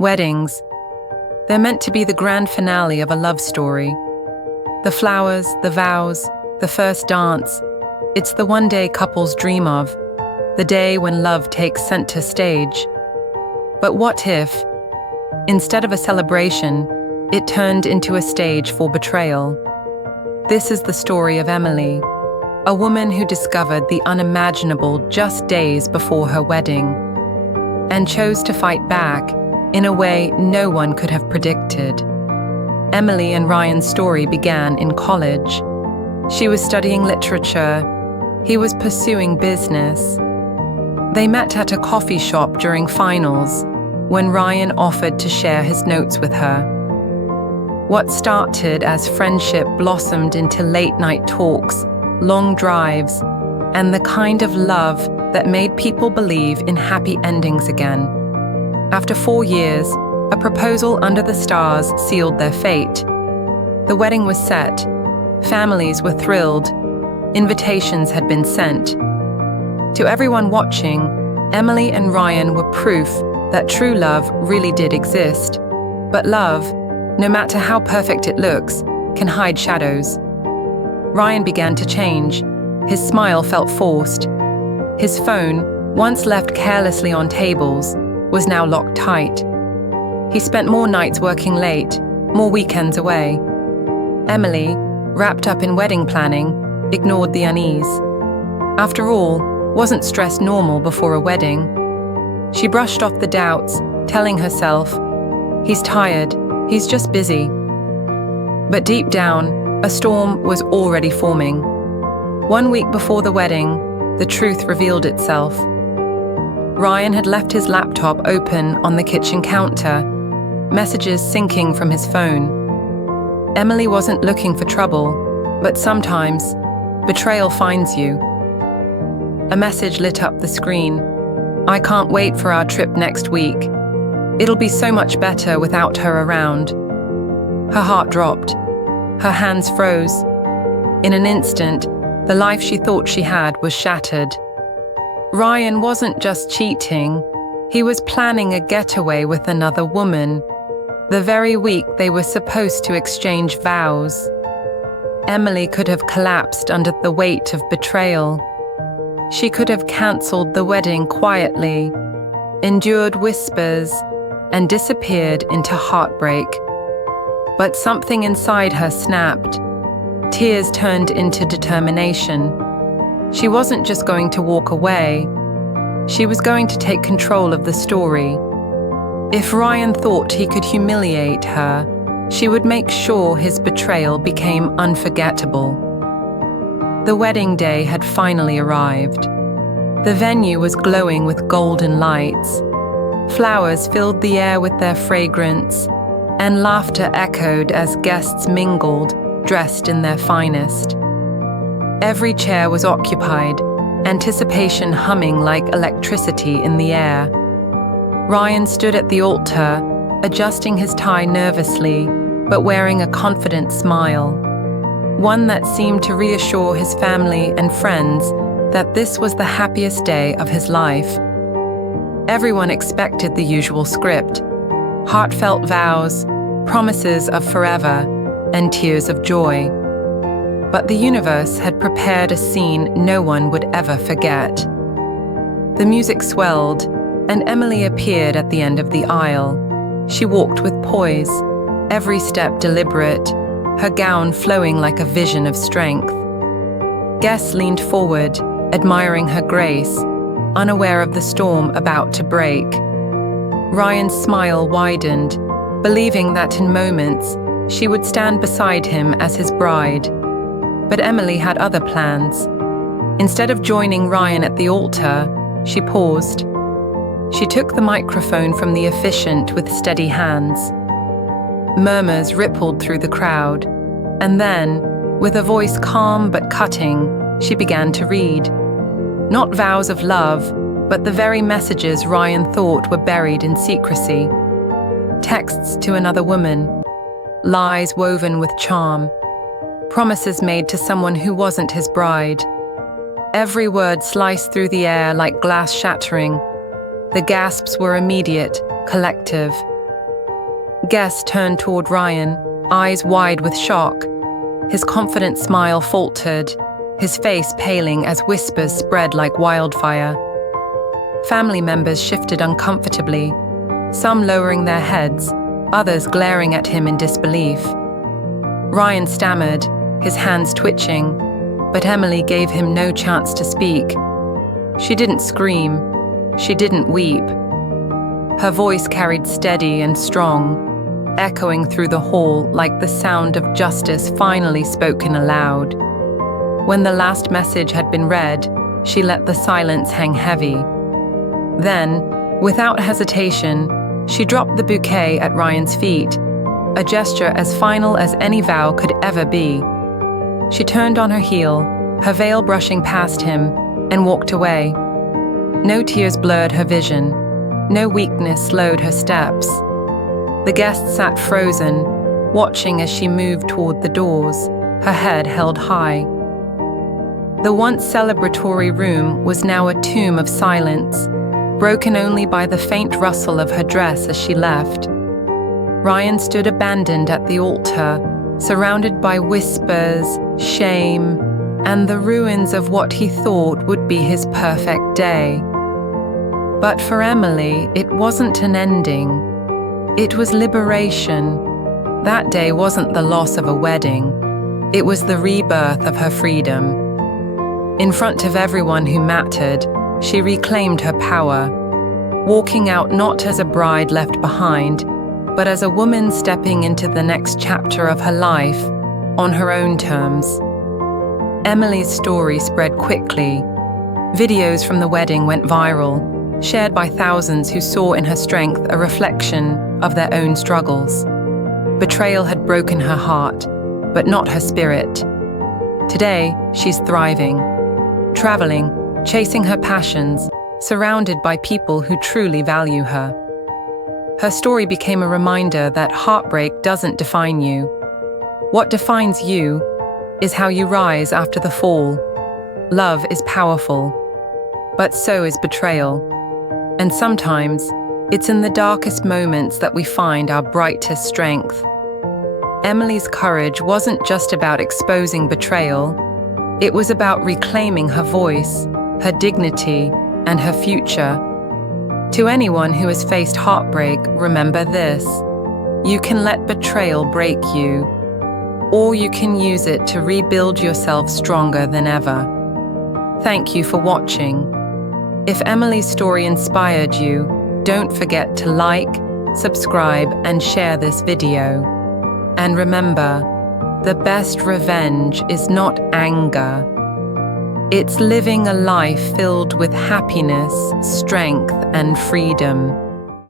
Weddings. They're meant to be the grand finale of a love story. The flowers, the vows, the first dance. It's the one day couples dream of, the day when love takes center stage. But what if, instead of a celebration, it turned into a stage for betrayal? This is the story of Emily, a woman who discovered the unimaginable just days before her wedding, and chose to fight back in a way no one could have predicted. Emily and Ryan's story began in college. She was studying literature. He was pursuing business. They met at a coffee shop during finals when Ryan offered to share his notes with her. What started as friendship blossomed into late-night talks, long drives, and the kind of love that made people believe in happy endings again. After 4 years, a proposal under the stars sealed their fate. The wedding was set. Families were thrilled. Invitations had been sent. To everyone watching, Emily and Ryan were proof that true love really did exist. But love, no matter how perfect it looks, can hide shadows. Ryan began to change. His smile felt forced. His phone, once left carelessly on tables, was now locked tight. He spent more nights working late, more weekends away. Emily, wrapped up in wedding planning, ignored the unease. After all, wasn't stress normal before a wedding? She brushed off the doubts, telling herself, "He's tired, he's just busy." But deep down, a storm was already forming. 1 week before the wedding, the truth revealed itself. Ryan had left his laptop open on the kitchen counter, messages syncing from his phone. Emily wasn't looking for trouble, but sometimes betrayal finds you. A message lit up the screen. "I can't wait for our trip next week. It'll be so much better without her around." Her heart dropped. Her hands froze. In an instant, the life she thought she had was shattered. Ryan wasn't just cheating, he was planning a getaway with another woman, the very week they were supposed to exchange vows. Emily could have collapsed under the weight of betrayal. She could have cancelled the wedding quietly, endured whispers, and disappeared into heartbreak. But something inside her snapped. Tears turned into determination. She wasn't just going to walk away. She was going to take control of the story. If Ryan thought he could humiliate her, she would make sure his betrayal became unforgettable. The wedding day had finally arrived. The venue was glowing with golden lights. Flowers filled the air with their fragrance, and laughter echoed as guests mingled, dressed in their finest. Every chair was occupied, anticipation humming like electricity in the air. Ryan stood at the altar, adjusting his tie nervously, but wearing a confident smile, one that seemed to reassure his family and friends that this was the happiest day of his life. Everyone expected the usual script: heartfelt vows, promises of forever, and tears of joy. But the universe had prepared a scene no one would ever forget. The music swelled, and Emily appeared at the end of the aisle. She walked with poise, every step deliberate, her gown flowing like a vision of strength. Guests leaned forward, admiring her grace, unaware of the storm about to break. Ryan's smile widened, believing that in moments she would stand beside him as his bride. But Emily had other plans. Instead of joining Ryan at the altar, she paused. She took the microphone from the officiant with steady hands. Murmurs rippled through the crowd, and then, with a voice calm but cutting, she began to read. Not vows of love, but the very messages Ryan thought were buried in secrecy. Texts to another woman, lies woven with charm, promises made to someone who wasn't his bride. Every word sliced through the air like glass shattering. The gasps were immediate, collective. Guest turned toward Ryan, eyes wide with shock. His confident smile faltered, his face paling as whispers spread like wildfire. Family members shifted uncomfortably, some lowering their heads, others glaring at him in disbelief. Ryan stammered, his hands twitching, but Emily gave him no chance to speak. She didn't scream, she didn't weep. Her voice carried steady and strong, echoing through the hall like the sound of justice finally spoken aloud. When the last message had been read, she let the silence hang heavy. Then, without hesitation, she dropped the bouquet at Ryan's feet, a gesture as final as any vow could ever be. She turned on her heel, her veil brushing past him, and walked away. No tears blurred her vision, no weakness slowed her steps. The guest sat frozen, watching as she moved toward the doors, her head held high. The once celebratory room was now a tomb of silence, broken only by the faint rustle of her dress as she left. Ryan stood abandoned at the altar, surrounded by whispers, shame, and the ruins of what he thought would be his perfect day. But for Emily, it wasn't an ending. It was liberation. That day wasn't the loss of a wedding. It was the rebirth of her freedom. In front of everyone who mattered, she reclaimed her power, walking out not as a bride left behind, but as a woman stepping into the next chapter of her life, on her own terms. Emily's story spread quickly. Videos from the wedding went viral, shared by thousands who saw in her strength a reflection of their own struggles. Betrayal had broken her heart, but not her spirit. Today, she's thriving, traveling, chasing her passions, surrounded by people who truly value her. Her story became a reminder that heartbreak doesn't define you. What defines you is how you rise after the fall. Love is powerful, but so is betrayal. And sometimes, it's in the darkest moments that we find our brightest strength. Emily's courage wasn't just about exposing betrayal. It was about reclaiming her voice, her dignity, and her future. To anyone who has faced heartbreak, remember this: you can let betrayal break you, or you can use it to rebuild yourself stronger than ever. Thank you for watching. If Emily's story inspired you, don't forget to like, subscribe, and share this video. And remember, the best revenge is not anger. It's living a life filled with happiness, strength, and freedom.